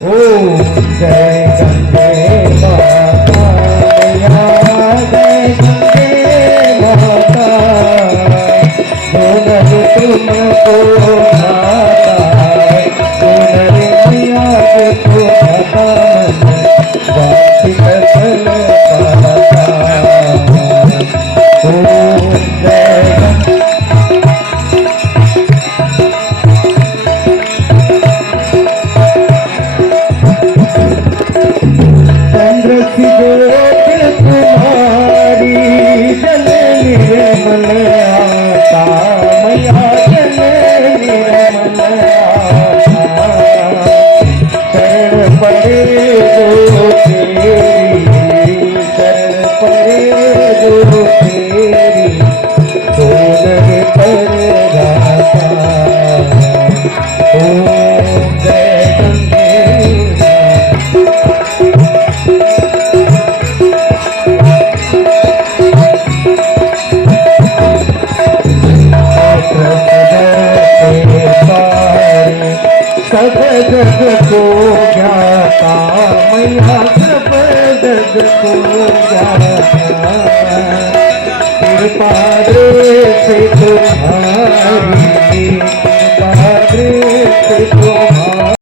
ओ जय गंगे माता मैया, जय गंगे माता, सुनर तुमको माता, सुनर मैया को माता, वापी फसल पाता। ओ जय चंद्र की ज्योत तुम्हारी जल निर्मल आता, मैया जल निर्मल आता, शरण पड़े जो तेरी, शरण पड़े जो तेरी, सोनर पर गाता। ओ जय गंगे सब जग को ज्ञाता, मैया सब जग को ज्ञाता, कृपा से तुम्हारी, कृपा से तुम्हारी।